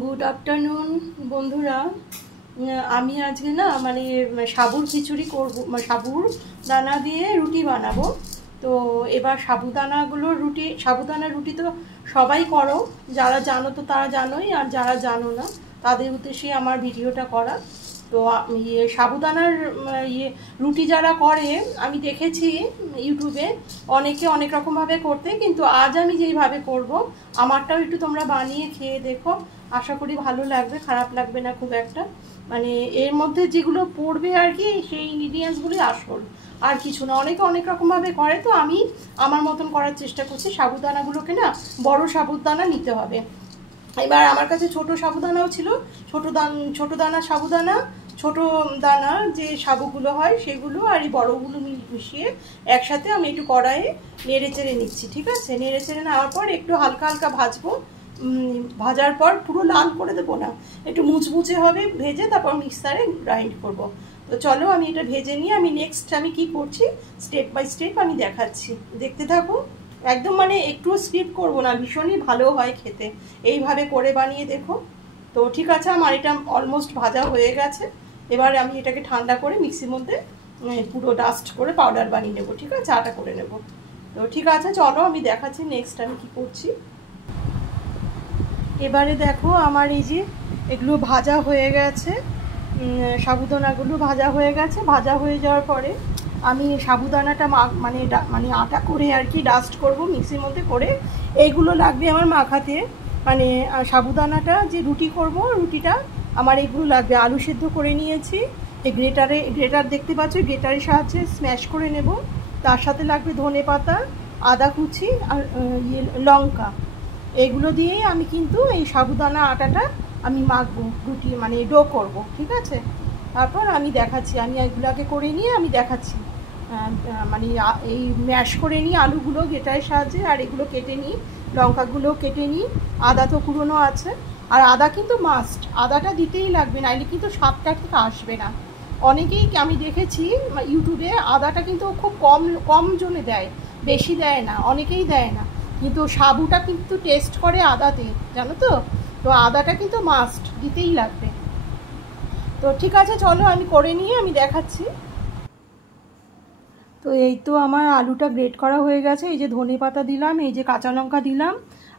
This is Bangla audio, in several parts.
গুড আফটারনুন বন্ধুরা। আমি আজকে না মানে সাবুর খিচুড়ি করব, সাবুর দানা দিয়ে রুটি বানাবো। তো এবার সাবুদানার রুটি তো সবাই করো, যারা জানো তো তারা জানোই, আর যারা জানো না তাদের উদ্দেশ্যে আমার ভিডিওটা করা। তো সাবুদানার রুটি যারা করে আমি দেখেছি ইউটিউবে অনেকে অনেক রকমভাবে করতে, কিন্তু আজ আমি যেইভাবে করব আমারটাও একটু তোমরা বানিয়ে খেয়ে দেখো, আশা করি ভালো লাগবে, খারাপ লাগবে না খুব একটা। মানে এর মধ্যে যেগুলো পড়বে আর কি সেই ইনগ্রিডিয়েন্টসগুলি আসল, আর কিছু না। অনেকে অনেক রকমভাবে করে, তো আমি আমার মতন করার চেষ্টা করছি। সাবুদানাগুলোকে না বড় সাবুদানা নিতে হবে। এবার আমার কাছে ছোট সাবুদানাও ছিল, ছোট দানা সাবুদানা, ছোট দানা যে সাবুগুলো হয় সেগুলো আর এই বড়গুলো মিশিয়ে একসাথে আমি একটু কড়াইয়ে নেড়ে চেড়ে নিচ্ছি। ঠিক আছে, নেড়ে চেড়ে নেওয়ার পর একটু হালকা হালকা ভাজবো। ভাজার পর পুরো লাল করে দেবো না, একটু মুচমুচে হবে ভেজে, তারপর মিক্সারে গ্রাইন্ড করব। তো চলো আমি এটা ভেজে নিয়ে আমি নেক্সট আমি কি করছি স্টেপ বাই স্টেপ আমি দেখাচ্ছি, দেখতে থাকো। একদম মানে একটু স্কিপ করবো না, ভীষণই ভালো হয় খেতে, এইভাবে করে বানিয়ে দেখো। তো ঠিক আছে, আমার এটা অলমোস্ট ভাজা হয়ে গেছে। এবার আমি এটাকে ঠান্ডা করে মিক্সির মধ্যে পুরো ডাস্ট করে পাউডার বানিয়ে নেবো। ঠিক আছে, আটা করে নেব। তো ঠিক আছে, চলো আমি দেখাচ্ছি নেক্সট আমি কি করছি। এবারে দেখো আমার এই যে এগুলো ভাজা হয়ে গেছে, সাবুদানাগুলো ভাজা হয়ে গেছে। ভাজা হয়ে যাওয়ার পরে আমি সাবুদানাটা মানে মানে আটা করে আর কি ডাস্ট করব মিক্সির মধ্যে করে। এইগুলো লাগবে আমার মাখাতে, মানে সাবুদানাটা যে রুটি করব, রুটিটা আমার এগুলো লাগবে। আলু সেদ্ধ করে নিয়েছি, এই গ্রেটার দেখতে পাচ্ছ, গ্রেটারের সাহায্যে স্ম্যাশ করে নেব। তার সাথে লাগবে ধনে পাতা, আদা কুচি আর লঙ্কা। এগুলো দিয়েই আমি কিন্তু এই সাবুদানা আটাটা আমি মাখবো, রুটি মানে ডো করব। ঠিক আছে, তারপর আমি দেখাচ্ছি, আমি এগুলোকে করে নিয়ে আমি দেখাচ্ছি। মানে এই ম্যাশ করে নিই আলুগুলো গ্রেটারের সাহায্যে, আর এগুলো কেটে নিই, লঙ্কাগুলো কেটে নিই, আদা তো কুড়োনো আছে। আর আদা কিন্তু মাস্ট, আদাটা দিতেই লাগবে, নাইলে কিন্তু স্বাদটা ঠিক আসবে না। অনেকেই আমি দেখেছি ইউটিউবে আদাটা কিন্তু খুব কম কম জনে দেয়, বেশি দেয় না, অনেকেই দেয় না, কিন্তু সাবুটা কিন্তু টেস্ট করে আদাতে, জানো তো। তো আদাটা কিন্তু মাস্ট দিতেই লাগবে। তো ঠিক আছে, চলো আমি করে নিয়ে আমি দেখাচ্ছি। তো এই তো আমার আলুটা গ্রেট করা হয়ে গেছে, এই যে ধনে পাতা দিলাম, এই যে কাঁচা লঙ্কা দিলাম,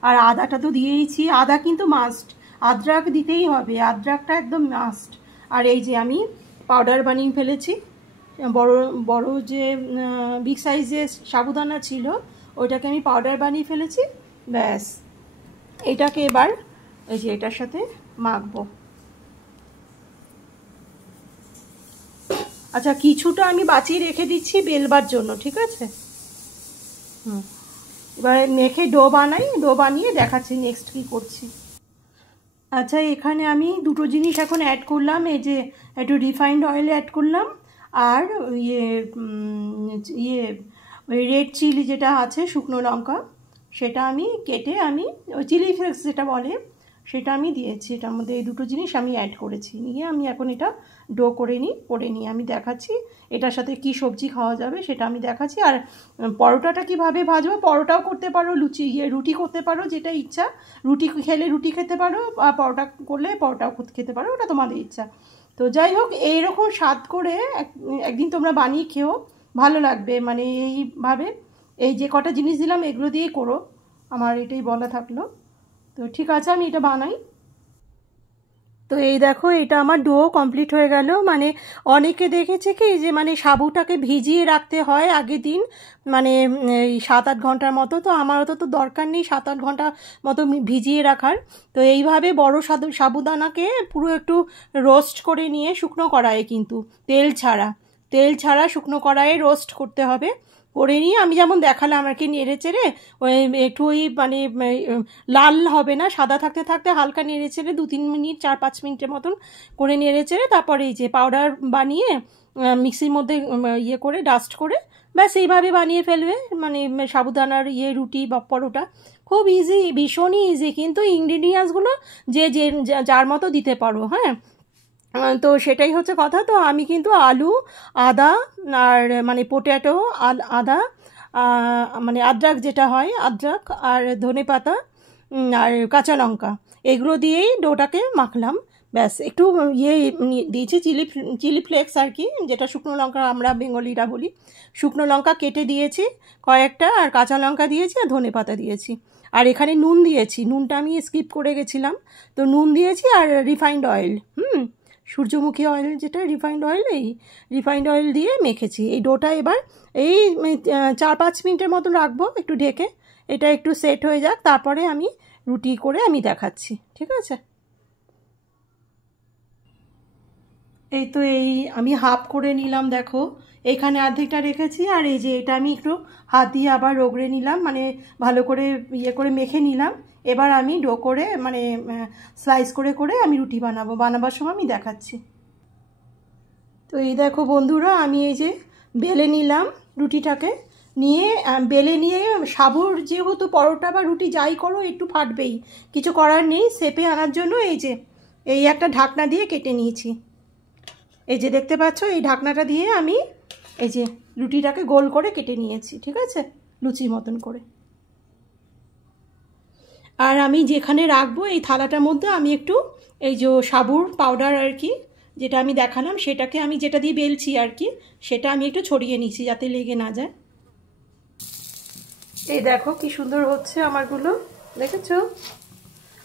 আর আদাটা তো দিয়েইছি, আদা কিন্তু মাস্ট, আদ্রাক দিতেই হবে, আদ্রাকটা একদম মাস্ট। আর এই যে আমি পাউডার বানিয়ে ফেলেছি, বড় বড় যে বিগ সাইজের সাবুদানা ছিল ওইটাকে আমি পাউডার বানিয়ে ফেলেছি। ব্যাস, এটাকে এবার এই যে এটার সাথে মাখবো। আচ্ছা, কিছুটা আমি বাঁচিয়ে রেখে দিচ্ছি বেলবার জন্য। ঠিক আছে, এবার মেখে ডো বানাই, ডো বানিয়ে দেখাচ্ছি নেক্সট কি করছি। আচ্ছা, এখানে আমি দুটো জিনিস এখন অ্যাড করলাম, এই যে একটু রিফাইন্ড অয়েল অ্যাড করলাম, আর ইয়ে ইয়ে ওই রেড চিলি যেটা আছে শুকনো লঙ্কা, সেটা আমি কেটে আমি ওই চিলি ফ্লেক্স যেটা বলে সেটা আমি দিয়েছি এটার মধ্যে। এই দুটো জিনিস আমি অ্যাড করেছি, নিয়ে আমি এখন এটা ডো করে নিই আমি দেখাচ্ছি। এটার সাথে কি সবজি খাওয়া যাবে সেটা আমি দেখাচ্ছি। আর পরোটাটা কীভাবে ভাজবো, পরোটাও করতে পারো, রুটি করতে পারো, যেটা ইচ্ছা। রুটি খেলে রুটি খেতে পারো, আর পরোটা করলে পরোটাও খেতে পারো, ওটা তোমাদের ইচ্ছা। তো যাই হোক, এইরকম স্বাদ করে একদিন তোমরা বানিয়ে খেও, ভালো লাগবে। মানে এইভাবে এই যে কটা জিনিস দিলাম এগুলো দিয়েই করো, আমার এটাই বলা থাকলো। তো ঠিক আছে, আমি এটা বানাই। তো এই দেখো, এটা আমার ডো কমপ্লিট হয়ে গেল। মানে অনেকে দেখেছে কি যে মানে সাবুটাকে ভিজিয়ে রাখতে হয় আগের দিন, মানে এই 7-8 ঘন্টার মতো। তো আমার তো দরকার নেই 7-8 ঘন্টা মতো ভিজিয়ে রাখার। তো এইভাবে বড় সাবুদানাকে পুরো একটু রোস্ট করে নিয়ে শুকনো কড়াইয়ে, কিন্তু তেল ছাড়া শুকনো কড়াইয়ে রোস্ট করতে হবে। করে নিয়ে আমি যেমন দেখালাম আর কি, নেড়ে চেড়ে ওই একটু ওই মানে লাল হবে না, সাদা থাকতে থাকতে হালকা নেড়ে চেড়ে 2-3 মিনিট 4-5 মিনিটের মতন করে নেড়ে চেড়ে তারপরে এই যে পাউডার বানিয়ে মিক্সির মধ্যে ইয়ে করে ডাস্ট করে ব্যাস এইভাবে বানিয়ে ফেলবে। মানে সাবুদানার রুটি বা পরোটা খুব ইজি, ভীষণই ইজি, কিন্তু ইনগ্রিডিয়েন্টসগুলো যে যার মতো দিতে পারো। হ্যাঁ, তো সেটাই হচ্ছে কথা। তো আমি কিন্তু আলু, আদা, আর মানে পোট্যাটো, আদা, মানে আদ্রাক যেটা হয় আদ্রাক, আর ধনে পাতা, আর কাঁচা লঙ্কা, এগুলো দিয়েই ডোটাকে মাখলাম। ব্যাস একটু দিয়েছি চিলি ফ্লেক্স আর কি, যেটা শুকনো লঙ্কা আমরা বেঙ্গলিরা বলি, শুকনো লঙ্কা কেটে দিয়েছি কয়েকটা, আর কাঁচা লঙ্কা দিয়েছি, আর ধনে পাতা দিয়েছি। আর এখানে নুন দিয়েছি, নুনটা আমি স্কিপ করে গেছিলাম, তো নুন দিয়েছি। আর রিফাইন্ড অয়েল, সূর্যমুখী অয়েল যেটা রিফাইন্ড অয়েল, এই রিফাইন্ড অয়েল দিয়ে মেখেছি। এই ডোটা এবার এই 4-5 মিনিটের মতো রাখবো একটু ঢেকে, এটা একটু সেট হয়ে যাক, তারপরে আমি রুটি করে আমি দেখাচ্ছি, ঠিক আছে? এই তো এই আমি হাফ করে নিলাম, দেখো এখানে অর্ধেকটা রেখেছি, আর এই যে এটা আমি একটু হাত দিয়ে আবার রগড়ে নিলাম, মানে ভালো করে করে মেখে নিলাম। এবার আমি ডো করে মানে স্লাইস করে করে আমি রুটি বানাবার সময় আমি দেখাচ্ছি। তো এই দেখো বন্ধুরা, আমি এই যে বেলে নিলাম রুটিটাকে, নিয়ে বেলে নিয়ে সাবুর যেহেতু পরোটা বা রুটি যাই করো একটু ফাটবেই, কিছু করার নেই, শেপে আনার জন্য এই যে এই একটা ঢাকনা দিয়ে কেটে নিয়েছি। এই যে দেখতে পাচ্ছ, এই ঢাকনাটা দিয়ে আমি এই যে রুটিটাকে গোল করে কেটে নিয়েছি, ঠিক আছে, লুচির মতন করে। আর আমি যেখানে রাখবো এই থালাটার মধ্যে আমি একটু এই যে সাবুর পাউডার আর কি, যেটা আমি দেখালাম, সেটাকে আমি যেটা দিয়ে বেলছি আর কি, সেটা আমি একটু ছড়িয়ে নিয়েছি যাতে লেগে না যায়। এই দেখো কি সুন্দর হচ্ছে আমারগুলো, দেখেছো?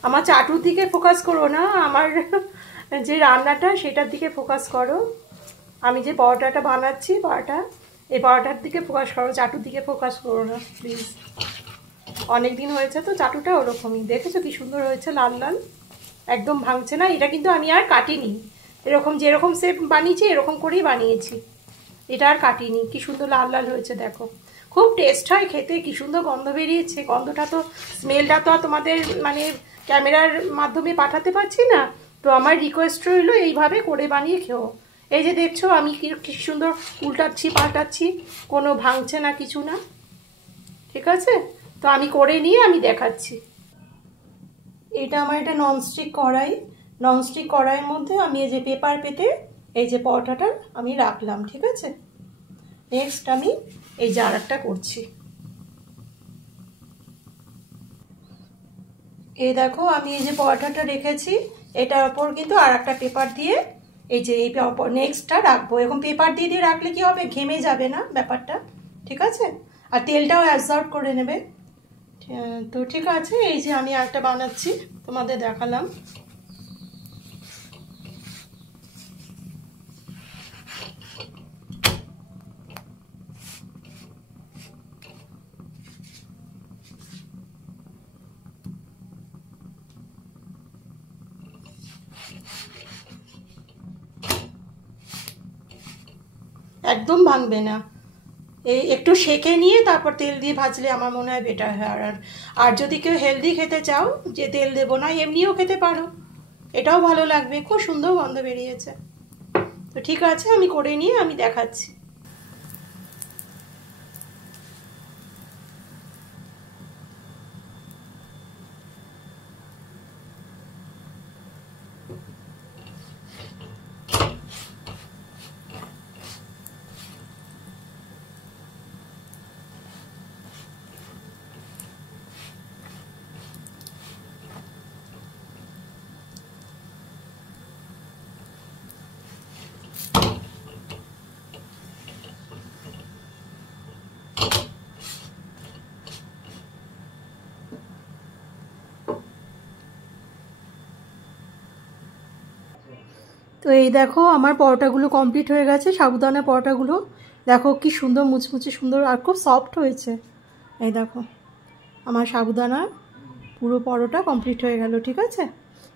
আমার চাটুর দিকে ফোকাস করো না, আমার যে রান্নাটা সেটার দিকে ফোকাস করো। আমি যে পরোটাটা বানাচ্ছি, এই পরোটার দিকে ফোকাস করো, চাটুর দিকে ফোকাস করো না প্লিজ। অনেক দিন হয়েছে তো, চাটুটা ওরকমই, দেখেছো কি সুন্দর হয়েছে, লাল লাল, একদম ভাঙছে না। এটা কিন্তু আমি আর কাটিনি, এরকম যেরকম শেপ বানিয়েছি এরকম করেই বানিয়েছি, এটা আর কাটিনি। কি সুন্দর লাল লাল হয়েছে দেখো, খুব টেস্ট হয় খেতে, কি সুন্দর গন্ধ বেরিয়েছে। গন্ধটা তো, স্মেলটা তো আর তোমাদের মানে ক্যামেরার মাধ্যমে পাঠাতে পারছি না, তো আমার রিকোয়েস্ট রইলো এইভাবে করে বানিয়ে খেও। এই যে দেখছো আমি কি সুন্দর উল্টাচ্ছি পাল্টাচ্ছি, কোনো ভাঙছে না কিছু না, ঠিক আছে? তো আমি করে নিয়ে আমি দেখাচ্ছি। এটা আমার এটা ননস্টিক কড়াই, ননস্টিক কড়াইয়ের মধ্যে আমি এই যে পেপার পেতে এই যে পরোটাটা আমি রাখলাম, ঠিক আছে? নেক্সট আমি এই যে আরেকটা করছি। এই দেখো আমি এই যে পরোটাটা রেখেছি, এটার ওপর কিন্তু আর একটা পেপার দিয়ে এই যে এই নেক্সটটা রাখবো। এরকম পেপার দিয়ে দিয়ে রাখলে কি হবে, ঘেমে যাবে না ব্যাপারটা, ঠিক আছে? আর তেলটাও অ্যাবজর্ব করে নেবে। তো ঠিক আছে, এই যে আমি আরেকটা বানাচ্ছি, তোমাদের দেখালাম। একদম ভাঙবে না, এই একটু সেঁকে নিয়ে তারপর তেল দিয়ে ভাজলে আমার মনে হয় বেটার হয়। আর যদি কেউ হেলদি খেতে চাও, যে তেল দেবো না এমনিও খেতে পারো, এটাও ভালো লাগবে, খুব সুন্দর গন্ধ বেরিয়েছে। তো ঠিক আছে, আমি করে নিয়ে আমি দেখাচ্ছি। তো এই দেখো আমার পরোটাগুলো কমপ্লিট হয়ে গেছে, সাবুদানা পরোটাগুলো দেখো কি সুন্দর মুচমুচে সুন্দর আর খুব সফট হয়েছে। এই দেখো আমার সাবুদানা পুরো পরোটা কমপ্লিট হয়ে গেল, ঠিক আছে?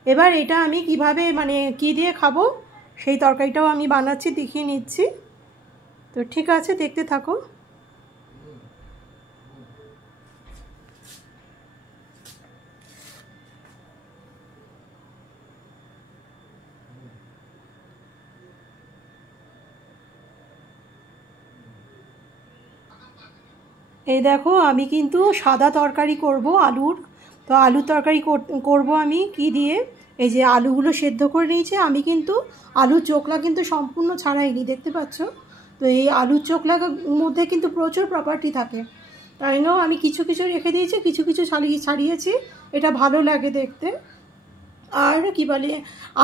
এবার এটা আমি কিভাবে মানে কি দিয়ে খাবো সেই তরকারিটাও আমি বানাচ্ছি, দেখিয়ে নিচ্ছি। তো ঠিক আছে, দেখতে থাকো। এই দেখো আমি কিন্তু সাদা তরকারি করব আলুর, তো আলুর তরকারি করব আমি কি দিয়ে, এই যে আলুগুলো সেদ্ধ করে নিয়েছি আমি, কিন্তু আলুর চোখলা কিন্তু সম্পূর্ণ ছাড়াইনি, দেখতে পাচ্ছ? তো এই আলুর চোখলার মধ্যে কিন্তু প্রচুর প্রপার্টি থাকে, তাই জন্য আমি কিছু কিছু রেখে দিয়েছি, কিছু কিছু ছাড়িয়েছি, এটা ভালো লাগে দেখতে। আর কি বলে,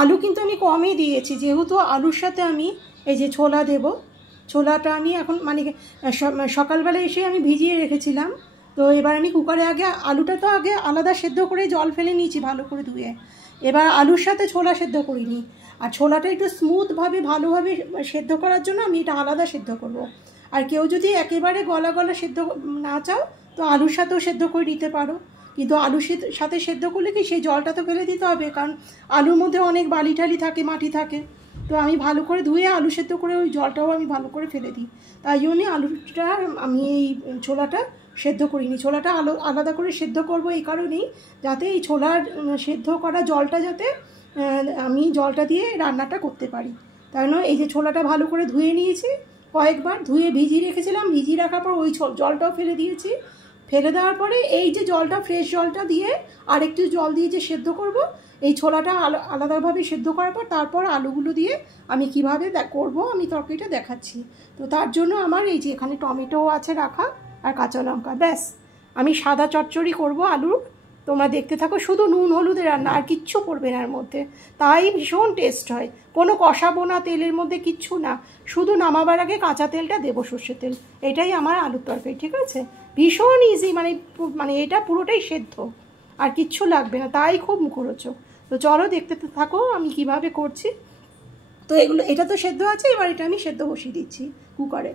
আলু কিন্তু আমি কমই দিয়েছি, যেহেতু আলুর সাথে আমি এই যে ছোলা দেব। ছোলাটা আমি এখন মানে সকালবেলা এসে আমি ভিজিয়ে রেখেছিলাম। তো এবার আমি কুকারে আগে আলুটা তো আগে আলাদা সেদ্ধ করে জল ফেলে নিয়েছি ভালো করে ধুয়ে। এবার আলুর সাথে ছোলা সেদ্ধ করিনি। আর ছোলাটা একটু স্মুথভাবে ভালোভাবে সেদ্ধ করার জন্য আমি এটা আলাদা সেদ্ধ করব। আর কেউ যদি একেবারে গলা গলা সেদ্ধ না চাও তো আলুর সাথেও সেদ্ধ করে নিতে পারো। কিন্তু আলুর সাথে সেদ্ধ করলে কি সেই জলটা তো ফেলে দিতে হবে, কারণ আলুর মধ্যে অনেক বালি টালি থাকে, মাটি থাকে। তো আমি ভালো করে ধুয়ে আলু সেদ্ধ করে ওই জলটাও আমি ভালো করে ফেলে দিই। তাই জন্যে আলুটা আমি এই ছোলাটা সেদ্ধ করিনি। ছোলাটা আলাদা করে সেদ্ধ করব এই কারণেই, যাতে এই ছোলার সেদ্ধ করা জলটা যাতে আমি জলটা দিয়ে রান্নাটা করতে পারি। তাই জন্য এই যে ছোলাটা ভালো করে ধুয়ে নিয়েছি, কয়েকবার ধুয়ে ভিজিয়ে রেখেছিলাম, ভিজিয়ে রাখার পর ওই জলটাও ফেলে দিয়েছি। ফেলে দেওয়ার পরে এই যে জলটা, ফ্রেশ জলটা দিয়ে আর একটু জল দিয়ে যে সেদ্ধ করব, এই ছোলাটা আলাদাভাবে সেদ্ধ করার পর তারপর আলুগুলো দিয়ে আমি কীভাবে করব আমি তরকারিটা দেখাচ্ছি। তো তার জন্য আমার এই যে এখানে টমেটো আছে রাখা আর কাঁচা লঙ্কা, ব্যাস। আমি সাদা চচ্চড়ি করব আলুর। তোমরা দেখতে থাকো, শুধু নুন হলুদের রান্না, আর কিচ্ছু পড়বে না এর মধ্যে, তাই ভীষণ টেস্ট হয়। কোনো কষাবো না তেলের মধ্যে, কিচ্ছু না, শুধু নামাবার আগে কাঁচা তেলটা দেবো, সর্ষের তেল। এটাই আমার আলুর তরকারি, ঠিক আছে? ভীষণ ইজি, মানে এটা পুরোটাই সেদ্ধ, আর কিচ্ছু লাগবে না, তাই খুব মুখরোচক। তো চলো দেখতে থাকো আমি কিভাবে করছি। তো এটা তো সেদ্ধ আছে, এবার এটা আমি সেদ্ধ বসিয়ে দিচ্ছি কুকারে।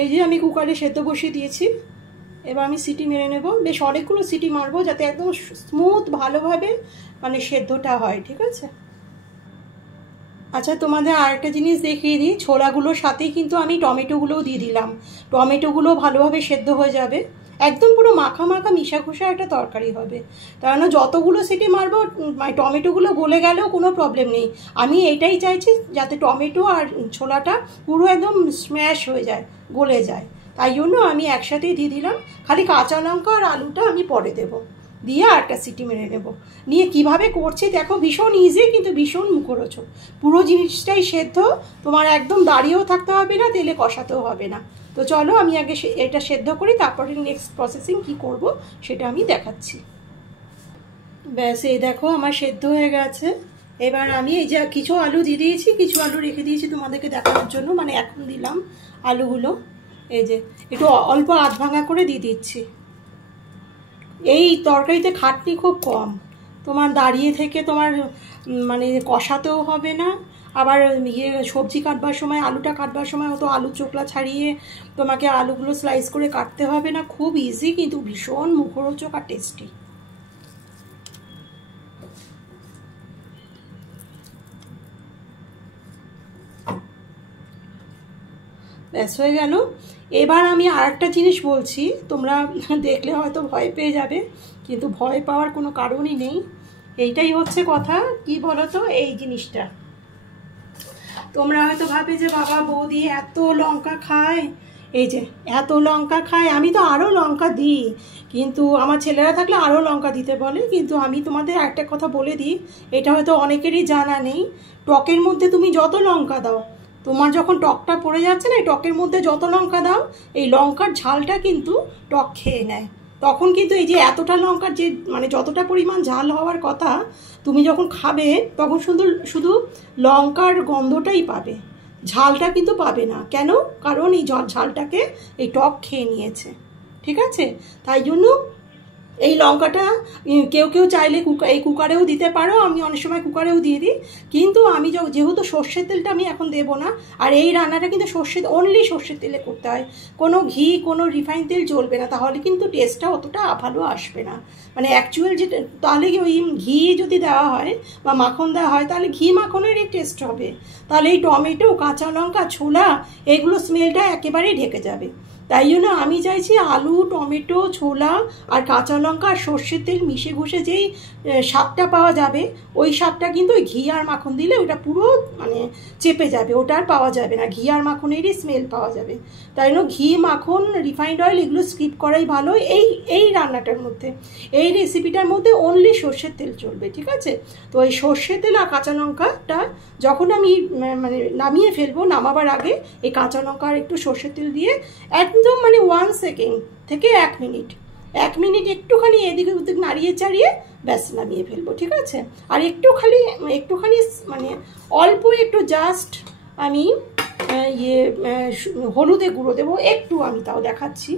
এই যে আমি কুকারে সেদ্ধ বসিয়ে দিয়েছি। এবার আমি সিটি মেরে নেব, বেশ অনেকগুলো সিটি মারবো, যাতে একদম স্মুথ ভালোভাবে মানে সেদ্ধটা হয়, ঠিক আছে? আচ্ছা, তোমাদের আরেকটা জিনিস দেখিয়ে দিই, ছোলাগুলোর সাথেই কিন্তু আমি টমেটোগুলোও দিয়ে দিলাম। টমেটোগুলো ভালোভাবে সেদ্ধ হয়ে যাবে, একদম পুরো মাখা মাখা মিশা খুশা একটা তরকারি হবে। তার জন্য যতগুলো সিটি মারবো মানে টমেটোগুলো গলে গেলেও কোনো প্রবলেম নেই। আমি এইটাই চাইছি যাতে টমেটো আর ছোলাটা পুরো একদম স্ম্যাশ হয়ে যায়, গলে যায়। তাই জন্য আমি একসাথেই দিয়ে দিলাম। খালি কাঁচা লঙ্কা আর আলুটা আমি পরে দেবো, দিয়ে আরেকটা সিটি মেরে নেব। নিয়ে কিভাবে করছি দেখো, ভীষণ ইজি কিন্তু ভীষণ মুখরোচক। পুরো জিনিসটাই সেদ্ধ, তোমার একদম দাঁড়িয়েও থাকতে হবে না, তেলে কষাতেও হবে না। তো চলো আমি আগে এটা সেদ্ধ করি, তারপরে নেক্সট প্রসেসিং কি করব সেটা আমি দেখাচ্ছি। ব্যাস, এই দেখো আমার সেদ্ধ হয়ে গেছে। এবার আমি এই যে কিছু আলু দিয়ে দিয়েছি, কিছু আলু রেখে দিয়েছি তোমাদেরকে দেখানোর জন্য, মানে এখন দিলাম আলুগুলো। এই যে একটু অল্প আধ ভাঙা করে দিয়ে দিচ্ছি। এই তরকারিতে খাটনি খুব কম, তোমার দাঁড়িয়ে থেকে তোমার মানে কষাতেও হবে না। আবার সবজি কাটবার সময়, আলুটা কাটবার সময় হয়তো আলু চোকলা ছাড়িয়ে তোমাকে আলুগুলো স্লাইস করে কাটতে হবে না। খুব ইজি কিন্তু ভীষণ মুখরোচক আর টেস্টি। ব্যাস হয়ে গেল। এবার আমি আরেকটা জিনিস বলছি, তোমরা দেখলে হয়তো ভয় পেয়ে যাবে, কিন্তু ভয় পাওয়ার কোনো কারণই নেই। এইটাই হচ্ছে কথা, কি বলো তো, এই জিনিসটা তোমরা হয়তো ভাবে যে বাবা বৌদি এত লঙ্কা খায়, এই যে এত লঙ্কা খায়, আমি তো আরও লঙ্কা দিই, কিন্তু আমার ছেলেরা থাকলে আরও লঙ্কা দিতে বলে। কিন্তু আমি তোমাদের একটা কথা বলে দিই, এটা হয়তো অনেকেরই জানা নেই, টকের মধ্যে তুমি যত লঙ্কা দাও, তোমার যখন টকটা পড়ে যাচ্ছে না, এই টকের মধ্যে যত লঙ্কা দাও, এই লঙ্কার ঝালটা কিন্তু টক খেয়ে নেয়। তখন কিন্তু এই যে এতটা লঙ্কার যে মানে যতটা পরিমাণ ঝাল হওয়ার কথা, তুমি যখন খাবে তখন শুধু লঙ্কার গন্ধটাই পাবে, ঝালটা কিন্তু পাবে না। কেন? কারণ এই ঝালটাকে এই টক খেয়ে নিয়েছে, ঠিক আছে? তাই জন্য এই লঙ্কাটা কেউ কেউ চাইলে এই কুকারেও দিতে পারো, আমি অনেক সময় কুকারেও দিয়ে দিই। কিন্তু আমি যেহেতু সর্ষের তেলটা আমি এখন দেবো না, আর এই রান্নাটা কিন্তু অনলি সর্ষের তেলে করতে হয়, কোনো ঘি কোনো রিফাইন তেল চলবে না, তাহলে কিন্তু টেস্টটা অতটা ভালো আসবে না। মানে অ্যাকচুয়াল যেটা, তাহলে ওই ঘি যদি দেওয়া হয় বা মাখন দেওয়া হয়, তাহলে ঘি মাখনেরই টেস্ট হবে। তাহলে এই টমেটো, কাঁচা লঙ্কা, ছোলা, এগুলো স্মেলটা একেবারেই ঢেকে যাবে। তাই জন্য আমি চাইছি আলু, টমেটো, ছোলা আর কাঁচা লঙ্কা আর সর্ষের তেল মিশে ঘষে যেই স্বাদটা পাওয়া যাবে, ওই স্বাদটা কিন্তু ওই ঘি আর মাখন দিলে ওটা পুরো মানে চেপে যাবে, ওটা আর পাওয়া যাবে না, ঘি আর মাখনেরই স্মেল পাওয়া যাবে। তাই জন্য ঘি, মাখন, রিফাইন্ড অয়েল এগুলো স্কিপ করাই ভালো এই রান্নাটার মধ্যে। এই রেসিপিটার মধ্যে অনলি সর্ষের তেল চলবে, ঠিক আছে? তো এই সর্ষের তেল আর কাঁচা লঙ্কাটা যখন আমি মানে নামিয়ে ফেলবো, নামাবার আগে এই কাঁচা লঙ্কা আর একটু সর্ষের তেল দিয়ে একদম মানে 1 সেকেন্ড থেকে 1 মিনিট 1 মিনিট একটুখানি এদিকে ওদিক নাড়িয়ে চাড়িয়ে ব্যাস নামিয়ে ফেলবো, ঠিক আছে। আর একটুখানি মানে অল্প একটু জাস্ট আমি হলুদে গুঁড়ো দেবো একটু, আমি তাও দেখাচ্ছি।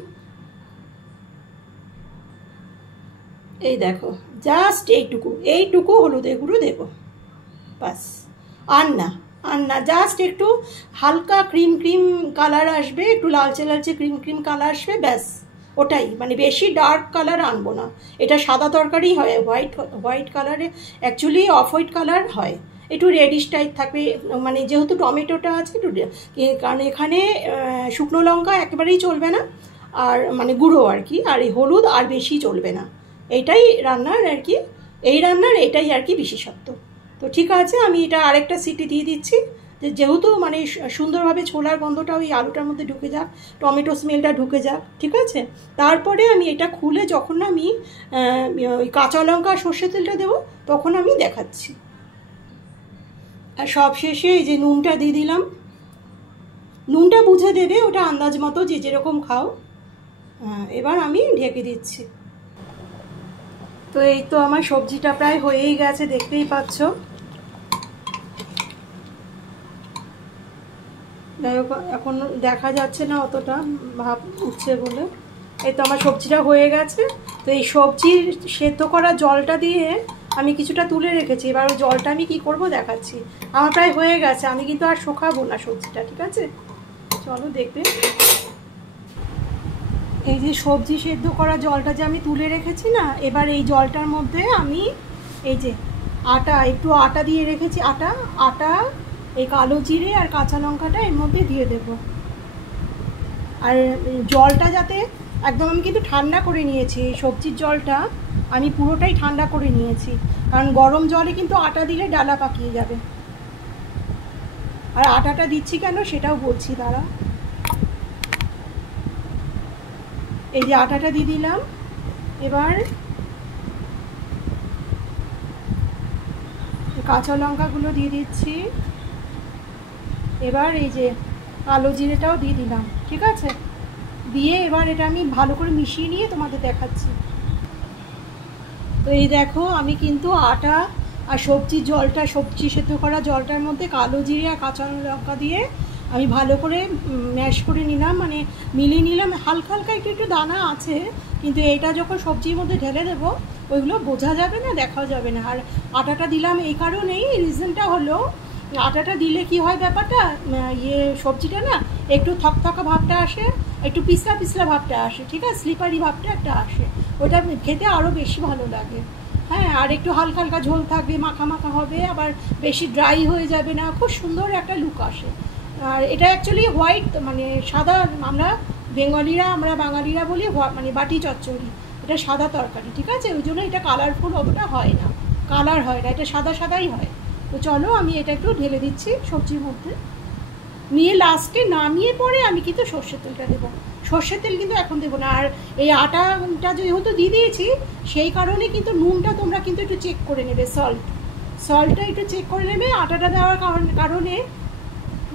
এই দেখো জাস্ট এইটুকু হলুদে গুঁড়ো দেবো, বাস। আর না জাস্ট একটু হালকা ক্রিম কালার আসবে, একটু লালচে ক্রিম কালার আসবে, ব্যাস ওটাই। মানে বেশি ডার্ক কালার আনবো না, এটা সাদা তরকারি হয়, হোয়াইট কালারে অ্যাকচুয়ালি অফ হোয়াইট কালার হয়, একটু রেডিশ টাইপ থাকবে। মানে যেহেতু টমেটোটা আছে একটু, কারণ এখানে শুকনো লঙ্কা একেবারেই চলবে না, আর মানে গুঁড়ো আর কি, আর এই হলুদ আর বেশি চলবে না। এইটাই রান্নার আর কি, এই রান্নার এটাই আর কি বিশেষত্ব। তো ঠিক আছে, আমি এটা আরেকটা সিটি দিয়ে দিচ্ছি, যেহেতু মানে সুন্দরভাবে ছোলার গন্ধটা ওই আলুটার মধ্যে ঢুকে যাক, টমেটো স্মেলটা ঢুকে যাক, ঠিক আছে। তারপরে আমি এটা খুলে যখন আমি ওই কাঁচা লঙ্কা আর সর্ষের তেলটা দেবো তখন আমি দেখাচ্ছি। আর সব শেষে এই যে নুনটা দিয়ে দিলাম, নুনটা বুঝে দেবে, ওটা আন্দাজ মতো যে যেরকম খাও। এবার আমি ঢেকে দিচ্ছি। তো এই তো আমার সবজিটা প্রায় হয়েই গেছে, দেখতেই পাচ্ছ। যাই হোক এখন দেখা যাচ্ছে না অতটা, ভাব উঠছে বলে। এই তো আমার সবজিটা হয়ে গেছে। তো এই সবজির সেদ্ধ করা জলটা দিয়ে আমি কিছুটা তুলে রেখেছি, এবার ওই জলটা আমি কি করব দেখাচ্ছি। আমার প্রায় হয়ে গেছে, আমি কিন্তু আর শুকাবো না সবজিটা, ঠিক আছে। চলো দেখবে, এই যে সবজি সেদ্ধ করা জলটা যে আমি তুলে রেখেছি না, এবার এই জলটার মধ্যে আমি এই যে একটু আটা দিয়ে রেখেছি, আটা এই কালো জিরে আর কাঁচা লঙ্কাটা এর মধ্যে দিয়ে দেব। আর জলটা যাতে একদম, আমি কিন্তু ঠান্ডা করে নিয়েছি, এই সবজির জলটা আমি পুরোটাই ঠান্ডা করে নিয়েছি, কারণ গরম জলে কিন্তু আটা দিলে ডালা পাকিয়ে যাবে। আর আটাটা দিচ্ছি কেন সেটাও বলছি, দাঁড়া। এই যে আটাটা দিয়ে দিলাম, এবার কাঁচা লঙ্কাগুলো দিয়ে দিচ্ছি, এবার এই যে কালো জিরেটাও দিয়ে দিলাম, ঠিক আছে। দিয়ে এবার এটা আমি ভালো করে মিশিয়ে নিয়ে তোমাদের দেখাচ্ছি। তো এই দেখো আমি কিন্তু আটা আর সবজি সেদ্ধ করা জলটার মধ্যে কালো জিরে আর কাঁচা লঙ্কা দিয়ে আমি ভালো করে ম্যাশ করে নিলাম, মানে মিলিয়ে নিলাম। হালকা একটু দানা আছে, কিন্তু এটা যখন সবজির মধ্যে ঢেলে দেবো ওইগুলো বোঝা যাবে না, দেখাও যাবে না। আর আটাটা দিলাম এই কারণেই, রিজনটা হলো আটাটা দিলে কি হয় ব্যাপারটা, সবজিটা না একটু থকথকা ভাবটা আসে, একটু পিছলা ভাবটা আসে, ঠিক আছে, স্লিপারি ভাবটা একটা আসে, ওটা খেতে আরও বেশি ভালো লাগে। হ্যাঁ, আর একটু হালকা ঝোল থাকবে, মাখা হবে, আবার বেশি ড্রাই হয়ে যাবে না, খুব সুন্দর একটা লুক আসে। আর এটা অ্যাকচুয়ালি হোয়াইট, মানে সাদা, আমরা বাঙালিরা বলি মানে বাটি চচ্চড়ি, এটা সাদা তরকারি, ঠিক আছে। ওই জন্য এটা কালারফুল অতটা হয় না, এটা সাদাই হয়। তো চলো আমি এটা একটু ঢেলে দিচ্ছি সবজির মধ্যে, নিয়ে লাস্টে নামিয়ে পরে আমি কিন্তু সর্ষের তেলটা দেবো। সর্ষের তেল কিন্তু এখন দেবো না। আর এই আটাটা যেহেতু দিয়ে দিয়েছি, সেই কারণে কিন্তু নুনটা তোমরা কিন্তু একটু চেক করে নেবে, সল্টটা একটু চেক করে নেবে। আটাটা দেওয়ার কারণে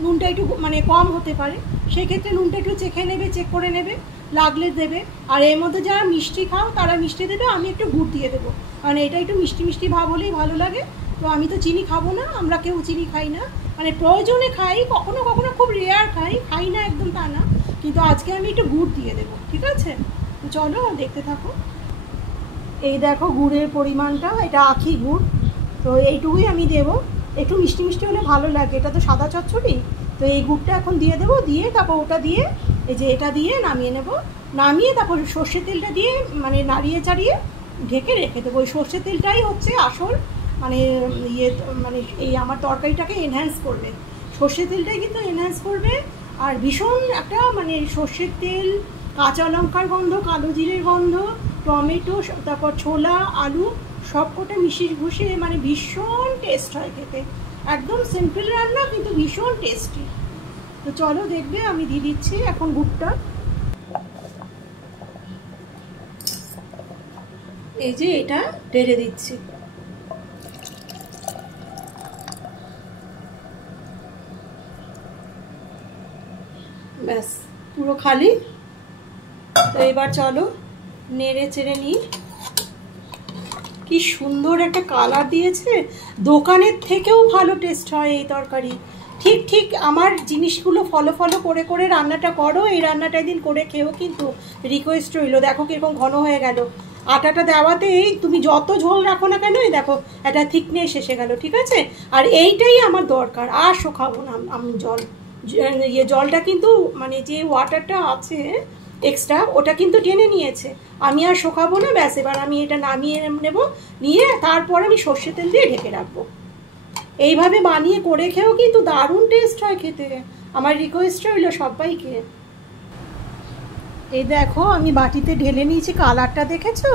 নুনটা একটু মানে কম হতে পারে, সেক্ষেত্রে নুনটা একটু চেক করে নেবে, লাগলে দেবে। আর এর মধ্যে যারা মিষ্টি খাও তারা মিষ্টি দেবে, আমি একটু গুড় দিয়ে দেবো, কারণ এটা একটু মিষ্টি ভাব হলেই ভালো লাগে। তো আমি তো চিনি খাবো না, আমরা কেউ চিনি খাই না, মানে প্রয়োজনে খাই, কখনো খুব রেয়ার খাই না একদম তা না, কিন্তু আজকে আমি একটু গুড় দিয়ে দেবো, ঠিক আছে। তো চলো দেখতে থাকো। এই দেখো গুড়ের পরিমাণটা, এটা আখি গুড়, তো এইটুকুই আমি দেবো। একটু মিষ্টি হলে ভালো লাগে, এটা তো সাদা চচ্চড়ি। তো এই গুড়টা এখন দিয়ে দেবো, দিয়ে তারপর ওটা দিয়ে এই যে এটা দিয়ে নামিয়ে নেব, নামিয়ে তারপর সর্ষের তেলটা দিয়ে মানে নাড়িয়ে চাড়িয়ে ঢেকে রেখে দেবো। ওই সর্ষের তেলটাই হচ্ছে আসল মানে মানে এই আমার তরকারিটাকে এনহ্যান্স করবে, সর্ষের তেলটাই কিন্তু এনহ্যান্স করবে। আর ভীষণ একটা মানে সর্ষের তেল, কাঁচা লঙ্কার গন্ধ, কালো জিরের গন্ধ, টমেটো, তারপর ছোলা, আলু সব কটা মিশিয়ে ঘুষিয়ে মানে ভীষণ টেস্ট হয় খেতে। একদম সিম্পল রান্না কিন্তু ভীষণ টেস্টি। তো চলো দেখবে, আমি দিয়ে দিচ্ছি এখন গুড়টা। এই যে এটা ঢেলে দিচ্ছি, ব্যাস পুরো খালি। তো এবার চলো নেড়ে চেড়ে নিই। কি সুন্দর একটা কালার দিয়েছে, দোকানের থেকেও ভালো টেস্ট হয় এই তরকারি। ঠিক ঠিক আমার জিনিসগুলো ফলো করে করে রান্নাটা করো, এই রান্নাটা একদিন করে খেও কিন্তু, রিকোয়েস্ট রইলো। দেখো কীরকম ঘন হয়ে গেল, আটাটা দেওয়াতেই তুমি যত ঝোল রাখো না কেন, এই দেখো একটা থিকনেস এসে গেল, ঠিক আছে। আর এইটাই আমার দরকার, আর শোকাবো না আমি জল, জলটা কিন্তু মানে যে ওয়াটারটা আছে এক্সট্রা, ওটা কিন্তু টেনে নিয়েছে, আমি আর শোকাবো না। ব্যাস, এবার আমি এটা নামিয়ে নেব, নিয়ে তারপর আমি সর্ষে তেল দিয়ে ঢেকে রাখবো। এইভাবে বানিয়ে করে খেয়েও কিন্তু দারুণ টেস্ট হয় খেতে, আমার রিকোয়েস্ট রইল সবাইকে। এই দেখো আমি বাটিতে ঢেলে নিয়েছি, কালারটা দেখেছো?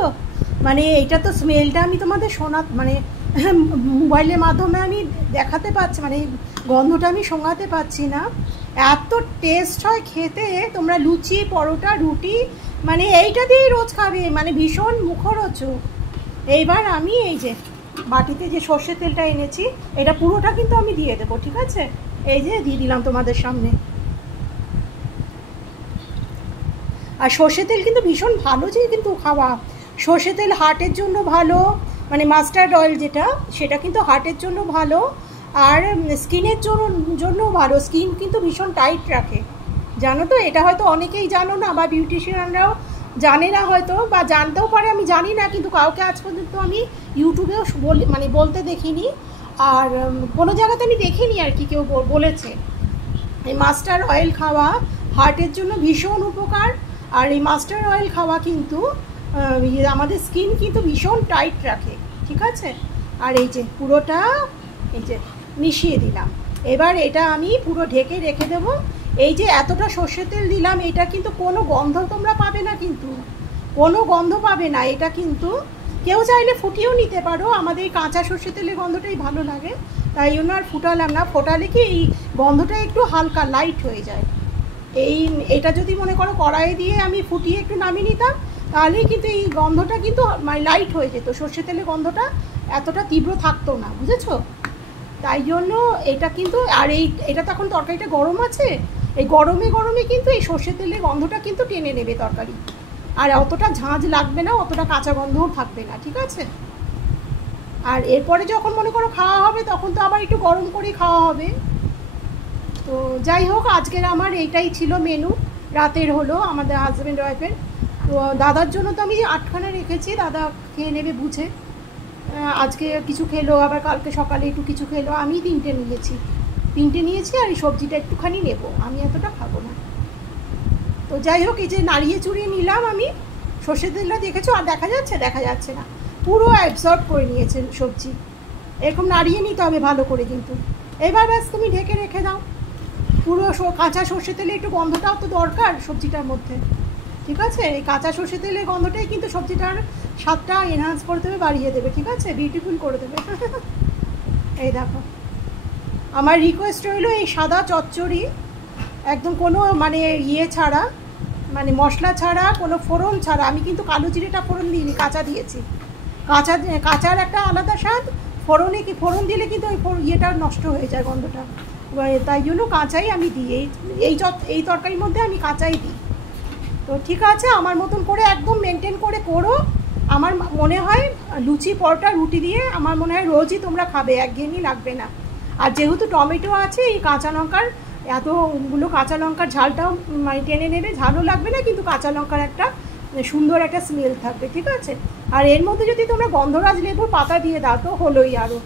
মানে এইটা তো স্মেলটা আমি তোমাদের মানে মোবাইলের মাধ্যমে আমি দেখাতে পারছি, মানে গন্ধটা আমি শোঙাতে পারছি না, এত টেস্ট হয় খেতে। তোমরা লুচি, পরোটা, রুটি মানে এইটা দিয়েই রোজ খাবে, মানে ভীষণ মুখরোচক। এইবার আমি এই যে বাটিতে যে সর্ষের তেলটা এনেছি, এটা পুরোটা কিন্তু আমি দিয়ে দেবো, ঠিক আছে। এই যে দিয়ে দিলাম তোমাদের সামনে। আর সর্ষে তেল কিন্তু ভীষণ ভালো যে কিন্তু খাওয়া, সর্ষে তেল হার্টের জন্য ভালো, মানে মাস্টার্ড অয়েল যেটা, সেটা কিন্তু হার্টের জন্য ভালো, আর স্কিনের জন্য ভালো। স্কিন কিন্তু ভীষণ টাইট রাখে, জানো তো? এটা হয়তো অনেকেই জানো না, বা বিউটিশিয়ানরাও জানে না হয়তো, বা জানতেও পারে, আমি জানি না, কিন্তু কাউকে আজ পর্যন্ত আমি ইউটিউবেও মানে বলতে দেখিনি, আর কোনো জায়গাতে আমি দেখিনি আর কি কেউ বলেছে। এই মাস্টার অয়েল খাওয়া হার্টের জন্য ভীষণ উপকার, আর এই মাস্টার অয়েল খাওয়া কিন্তু আমাদের স্কিন কিন্তু ভীষণ টাইট রাখে, ঠিক আছে। আর এই যে পুরোটা এই যে মিশিয়ে দিলাম, এবার এটা আমি পুরো ঢেকে রেখে দেবো। এই যে এতটা সর্ষের তেল দিলাম, এটা কিন্তু কোনো গন্ধ তোমরা পাবে না, কিন্তু কোনো গন্ধ পাবে না। এটা কিন্তু কেউ চাইলে ফুটিয়েও নিতে পারো, আমাদের এই কাঁচা সর্ষের তেলের গন্ধটাই ভালো লাগে, তাই জন্য আর ফুটালাম না। ফোটালে কি এই গন্ধটা একটু হালকা লাইট হয়ে যায়। এটা যদি মনে করো কড়াইয়ে দিয়ে আমি ফুটিয়ে একটু নামিয়ে নিতাম, তাহলেই কিন্তু এই গন্ধটা কিন্তু মানে লাইট হয়ে যেত, সর্ষের তেলের গন্ধটা এতটা তীব্র থাকতো না, বুঝেছো? তাই জন্য এটা কিন্তু, আর এটা তো এখন তরকারিটা গরম আছে, এই গরমে কিন্তু এই সর্ষের তেলের গন্ধটা কিন্তু টেনে নেবে তরকারি, আর অতটা ঝাঁঝ লাগবে না, অতটা কাঁচা গন্ধও থাকবে না, ঠিক আছে। আর এরপরে যখন মনে করো খাওয়া হবে, তখন তো আবার একটু গরম করে খাওয়া হবে। তো যাই হোক, আজকের আমার এইটাই ছিল মেনু, রাতের হলো আমাদের হাজব্যান্ড ওয়াইফের। তো দাদার জন্য তো আমি 8খানা রেখেছি, দাদা খেয়ে নেবে বুঝে, আজকে কিছু খেলো, আবার কালকে সকালে একটু কিছু খেলো, আমি 3টে নিয়েছি, আর এই সবজিটা একটুখানি নেব, আমি এতটা খাবো না। তো যাই হোক, এই যে নাড়িয়ে চুড়িয়ে নিলাম আমি, সর্ষের তেলটা দেখেছো, আর দেখা যাচ্ছে না, পুরো অ্যাবসর্ব করে নিয়েছে সবজি। এরকম নাড়িয়ে নিতে হবে ভালো করে কিন্তু। এবার ব্যাস তুমি ঢেকে রেখে দাও, পুরো কাঁচা সর্ষে তেলে একটু গন্ধটাও তো দরকার সবজিটার মধ্যে, ঠিক আছে। এই কাঁচা সর্ষে তেলের গন্ধটাই কিন্তু সবজিটার স্বাদটা এনহান্স করে দেবে, বাড়িয়ে দেবে, ঠিক আছে, বিউটিফুল করে দেবে। এই দেখো, আমার রিকোয়েস্ট রইলো এই সাদা চচ্চড়ি একদম কোনো মানে ছাড়া, মানে মশলা ছাড়া, কোনো ফোড়ন ছাড়া, আমি কিন্তু কালো জিরেটা ফোড়ন দিইনি, কাঁচা দিয়েছি। কাঁচার একটা আলাদা স্বাদ, ফোড়ন দিলে কিন্তু ওই ইয়েটা নষ্ট হয়ে যায়, গন্ধটা, তাই জন্য কাঁচাই আমি দিই, এই তরকারির মধ্যে আমি কাঁচাই দিই। তো ঠিক আছে, আমার মতন করে একদম মেনটেন করে করো, আমার মনে হয় লুচি, পরোটা, রুটি দিয়ে আমার মনে হয় রোজই তোমরা খাবে, একঘেয়েমি লাগবে না। আর যেহেতু টমেটো আছে, এই কাঁচা লঙ্কার এতগুলো কাঁচা লঙ্কার ঝালটাও মানে টেনে নেবে, ঝালও লাগবে না, কিন্তু কাঁচা লঙ্কার একটা সুন্দর একটা স্মেল থাকবে, ঠিক আছে। আর এর মধ্যে যদি তোমরা গন্ধরাজ লেবুর পাতা দিয়ে দাও তো হলোই, আরও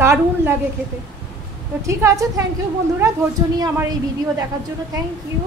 দারুণ লাগে খেতে। তো ঠিক আছে, থ্যাংক ইউ বন্ধুরা, ধৈর্য নিয়ে আমার এই ভিডিও দেখার জন্য, থ্যাংক ইউ।